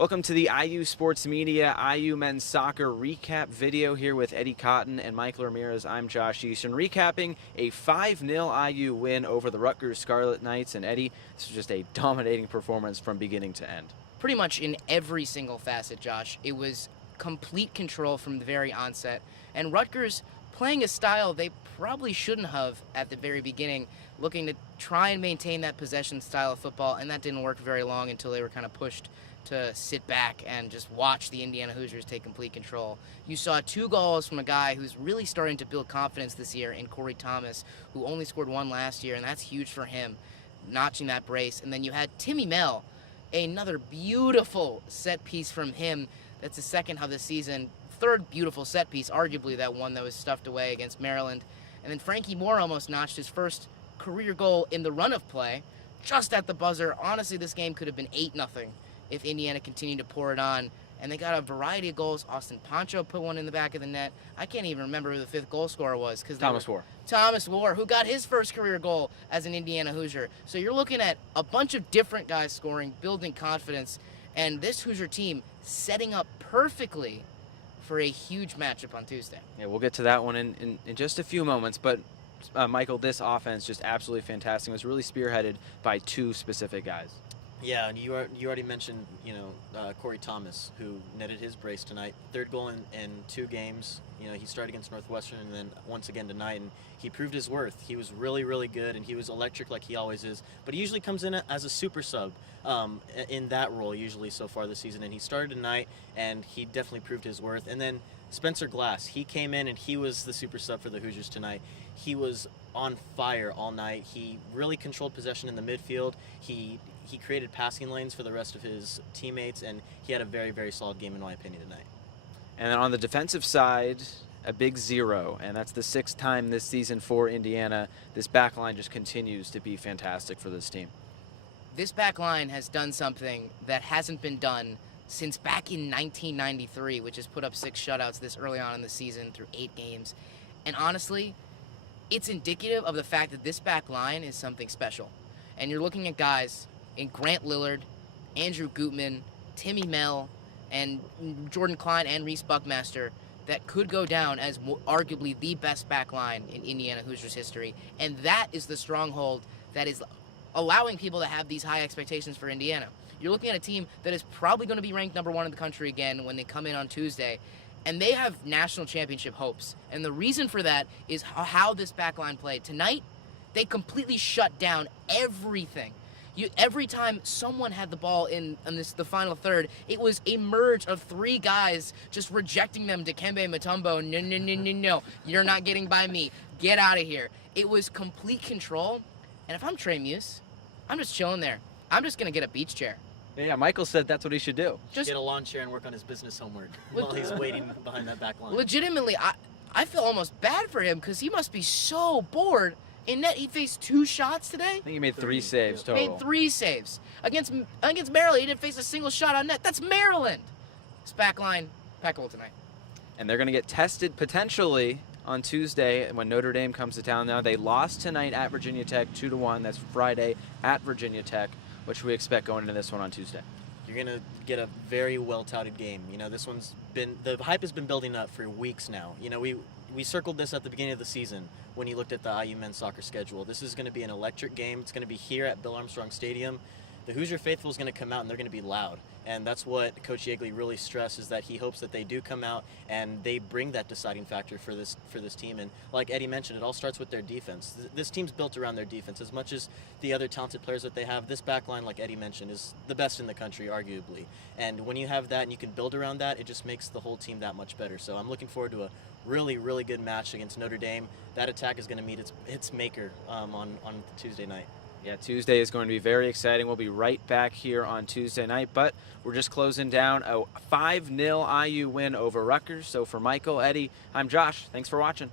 Welcome to the IU Sports Media IU Men's Soccer Recap video here with Eddie Cotton and Michael Ramirez. I'm Josh Easton, recapping a 5-0 IU win over the Rutgers Scarlet Knights. And Eddie, this was just a dominating performance from beginning to end. Pretty much in every single facet, Josh. It was complete control from the very onset. And Rutgers playing a style they probably shouldn't have at the very beginning, looking to try and maintain that possession style of football, and that didn't work very long until they were kind of pushed to sit back and just watch the Indiana Hoosiers take complete control. You saw 2 goals from a guy who's really starting to build confidence this year in Corey Thomas, who only scored 1 last year, and that's huge for him, notching that brace. And then you had Timmy Mel, another beautiful set piece from him. That's the second of the season. 3rd beautiful set piece, arguably that one that was stuffed away against Maryland. And then Frankie Moore almost notched his first career goal in the run of play, just at the buzzer. Honestly, this game could have been 8-0 if Indiana continued to pour it on. And they got a variety of goals. Austin Poncho put one in the back of the net. I can't even remember who the 5th goal scorer was. Thomas Moore, who got his first career goal as an Indiana Hoosier. So you're looking at a bunch of different guys scoring, building confidence, and this Hoosier team setting up perfectly for a huge matchup on Tuesday. Yeah, we'll get to that one in just a few moments. But, Michael, this offense just absolutely fantastic. It was really spearheaded by 2 specific guys. Yeah, and you already mentioned, Corey Thomas, who netted his brace tonight. 3rd goal in 2 games. He started against Northwestern and then once again tonight, and he proved his worth. He was really, really good, and he was electric like he always is. But he usually comes in as a super sub in that role usually so far this season. And he started tonight, and he definitely proved his worth. And then Spencer Glass, he came in, and he was the super sub for the Hoosiers tonight. He was on fire all night. He really controlled possession in the midfield. He created passing lanes for the rest of his teammates, and he had a very, very solid game in my opinion tonight. And then on the defensive side, a big 0, and that's the 6th time this season for Indiana. This back line just continues to be fantastic for this team. This back line has done something that hasn't been done since back in 1993, which has put up 6 shutouts this early on in the season through 8 games. And honestly, it's indicative of the fact that this back line is something special. And you're looking at guys in Grant Lillard, Andrew Gutman, Timmy Mel, and Jordan Klein and Reese Buckmaster that could go down as arguably the best back line in Indiana Hoosiers history. And that is the stronghold that is allowing people to have these high expectations for Indiana. You're looking at a team that is probably going to be ranked #1 in the country again when they come in on Tuesday. And they have national championship hopes. And the reason for that is how this back line played. Tonight, they completely shut down everything. Every time someone had the ball in the final third, it was a merge of 3 guys just rejecting them. Dikembe Mutombo, no, you're not getting by me. Get out of here. It was complete control. And if I'm Trey Muse, I'm just chilling there. I'm just going to get a beach chair. Yeah, Michael said that's what he should do. Just get a lawn chair and work on his business homework while he's waiting behind that back line. Legitimately, I feel almost bad for him because he must be so bored. In net, he faced 2 shots today. I think he made 3 saves total. Made 3 saves. Against Maryland, he didn't face a single shot on net. That's Maryland. This back line, impeccable tonight. And they're going to get tested potentially on Tuesday when Notre Dame comes to town. Now, they lost tonight at Virginia Tech 2-1. That's Friday at Virginia Tech, which we expect going into this one on Tuesday. You're going to get a very well-touted game. This one's been, the hype has been building up for weeks now. We circled this at the beginning of the season when you looked at the IU men's soccer schedule. This is going to be an electric game. It's going to be here at Bill Armstrong Stadium. The Hoosier faithful is going to come out, and they're going to be loud. And that's what Coach Yeagley really stresses, that he hopes that they do come out and they bring that deciding factor for this team. And like Eddie mentioned, it all starts with their defense. This team's built around their defense. As much as the other talented players that they have, this back line, like Eddie mentioned, is the best in the country, arguably. And when you have that and you can build around that, it just makes the whole team that much better. So I'm looking forward to a really, really good match against Notre Dame. That attack is going to meet its maker on Tuesday night. Yeah, Tuesday is going to be very exciting. We'll be right back here on Tuesday night, but we're just closing down a 5-0 IU win over Rutgers. So for Michael, Eddie, I'm Josh. Thanks for watching.